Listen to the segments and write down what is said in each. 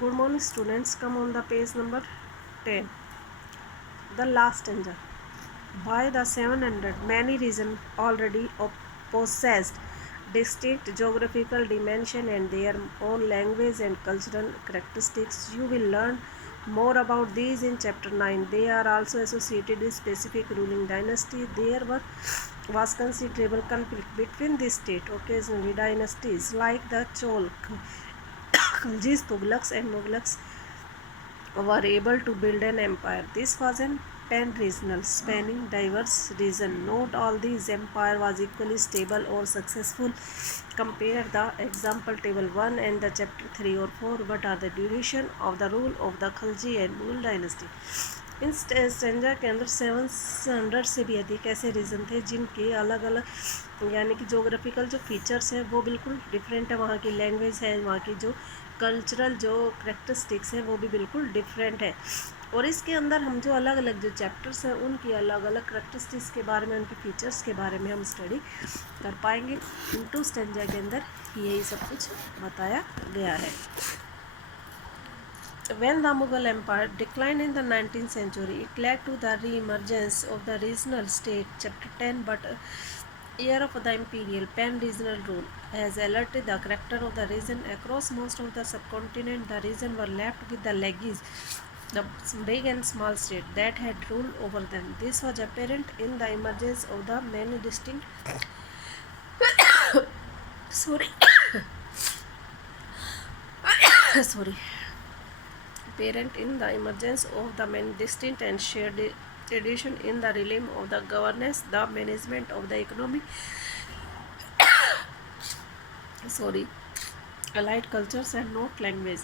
Good morning, students. Come on the page number 10. The last stanza. By the 700, many regions already possessed distinct geographical dimension and their own language and cultural characteristics. You will learn more about these in chapter 9. They are also associated with specific ruling dynasty. There was considerable conflict between this state, occasionally dynasties like the Chol, Khaljis, Tughlaqs and Mughlaqs were able to build an empire. This was an pan-regional, spanning diverse region. Not all these empire was equally stable or successful. Compare the example table 1 and the chapter 3 or 4. What are the duration of the rule of the Khalji and Mughal dynasty? In stanza के अंदर 700 से भी अधिक ऐसे reason थे जिनके अलग अलग यानी कि जोग्राफिकल जो फीचर्स हैं वो बिल्कुल डिफरेंट है, वहाँ की लैंग्वेज है, वहाँ की जो कल्चरल जो करेक्टरिस्टिक्स हैं वो भी बिल्कुल डिफरेंट है। और इसके अंदर हम जो अलग अलग जो चैप्टर्स हैं उनकी अलग अलग करेक्टरिस्टिक्स के बारे में, उनके फीचर्स के बारे में हम स्टडी कर पाएंगे। इनटू स्टेंजा के अंदर यही सब कुछ बताया गया है। When the Mughal Empire declined in the 19th century, it led to the re-emergence of the regional state. Chapter 10, but year of the imperial pan-regional rule has alerted the character of the region across most of the subcontinent. The region were left with the legacies, the big and small states that had ruled over them. This was apparent in the emergence of the many distinct apparent in the emergence of the many distinct and shared tradition in the realm of the governance, the management of the economy, allied cultures and not language.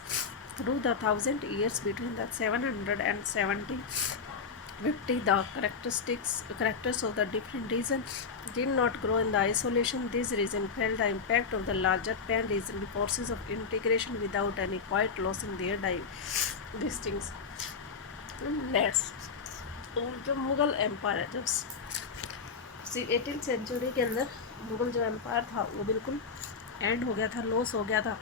Through the 1,000 years between the 700 and 750, the characters of the different regions did not grow in the isolation. This region felt the impact of the larger pan-regional forces of integration without any quite losing their distincts. Next, जो Mughal empire है, जब 18th century के अंदर मुगल जो empire था वो बिल्कुल and हो गया था, लॉस हो गया था।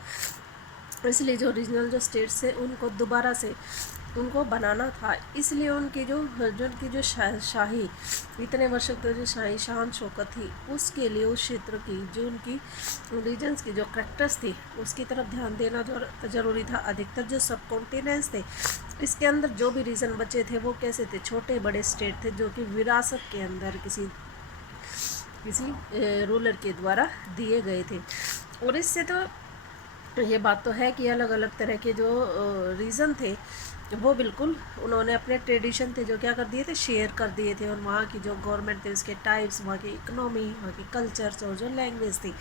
इसलिए जो ओरिजिनल जो स्टेट्स थे उनको दोबारा से उनको बनाना था। इसलिए उनकी जो शाही इतने वर्षों तक जो शाही शान शौकत थी, उसके लिए उस क्षेत्र की जो उनकी रीजन्स की जो करेक्टर्स थी उसकी तरफ ध्यान देना ज़रूरी था। अधिकतर जो सब कॉन्टिनेंट्स थे इसके अंदर जो भी रीजन बचे थे वो कैसे थे, छोटे बड़े स्टेट थे जो कि विरासत के अंदर किसी रूलर के द्वारा दिए गए थे। और इससे तो ये बात तो है कि अलग अलग तरह के जो रीज़न थे वो बिल्कुल उन्होंने अपने ट्रेडिशन थे जो क्या कर दिए थे, शेयर कर दिए थे। और वहाँ की जो गवर्नमेंट थे उसके टाइप्स, वहाँ की इकोनॉमी, वहाँ की कल्चर्स और जो लैंग्वेज थी।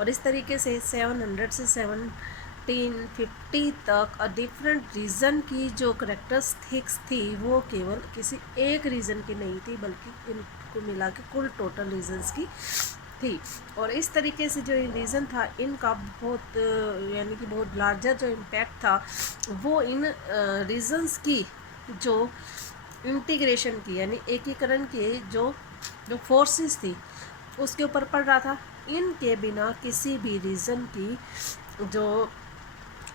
और इस तरीके से 700 से 1750 तक डिफरेंट रीजन की जो करेक्टरिस्टिक्स थी वो केवल किसी एक रीजन की नहीं थी बल्कि इनको मिला के कुल टोटल रीजन्स की थी। और इस तरीके से जो रीजन था इनका बहुत यानी कि बहुत लार्जर जो इम्पैक्ट था वो इन रीजन्स की जो इंटीग्रेशन की यानी एकीकरण की जो फोर्सेस थी उसके ऊपर पड़ रहा था। इनके बिना किसी भी रीजन की जो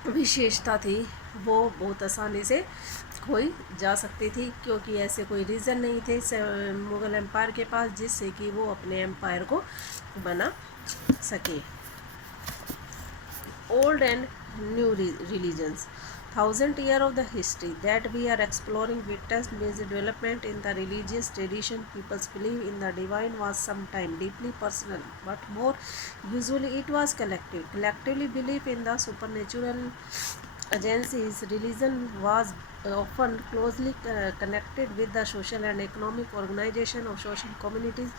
विशेषता थी वो बहुत आसानी से खोई जा सकती थी, क्योंकि ऐसे कोई रीज़न नहीं थे मुग़ल एम्पायर के पास जिससे कि वो अपने एम्पायर को बना सके। Old and new religions, 1,000 years of the history that we are exploring witnessed major development in the religious tradition. People's belief in the divine was sometimes deeply personal, but more usually it was collective. Collectively belief in the supernatural agencies. Religion was often closely connected with the social and economic organization of social communities.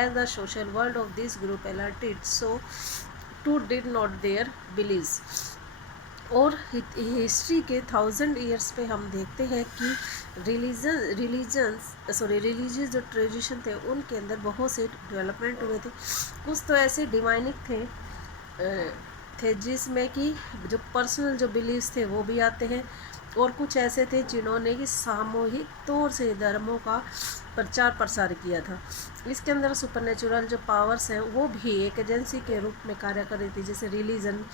As the social world of this group alerted, so too did not their beliefs. और history के 1,000 years पे हम देखते हैं कि religious जो tradition थे उनके अंदर बहुत से डेवलपमेंट हुए थे। कुछ तो ऐसे डिवाइनिक थे जिसमें कि जो पर्सनल जो बिलीव्स थे वो भी आते हैं, और कुछ ऐसे थे जिन्होंने कि सामूहिक तौर से धर्मों का प्रचार प्रसार किया था। इसके अंदर सुपरनेचुरल जो पावर्स हैं वो भी एक एजेंसी के रूप में कार्य कर रही थी, जैसे रिलीजन।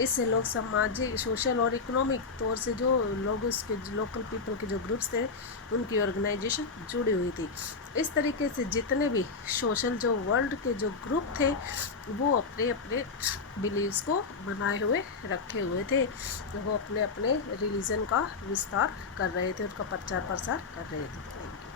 इससे लोग सामाजिक, सोशल और इकोनॉमिक तौर से जो लोग उसके लोकल पीपल के जो ग्रुप्स थे उनकी ऑर्गेनाइजेशन जुड़ी हुई थी। इस तरीके से जितने भी सोशल जो वर्ल्ड के जो ग्रुप थे वो अपने अपने बिलीव्स को बनाए हुए रखे हुए थे, वो अपने अपने रिलीजन का विस्तार कर रहे थे, उनका प्रचार प्रसार कर रहे थे।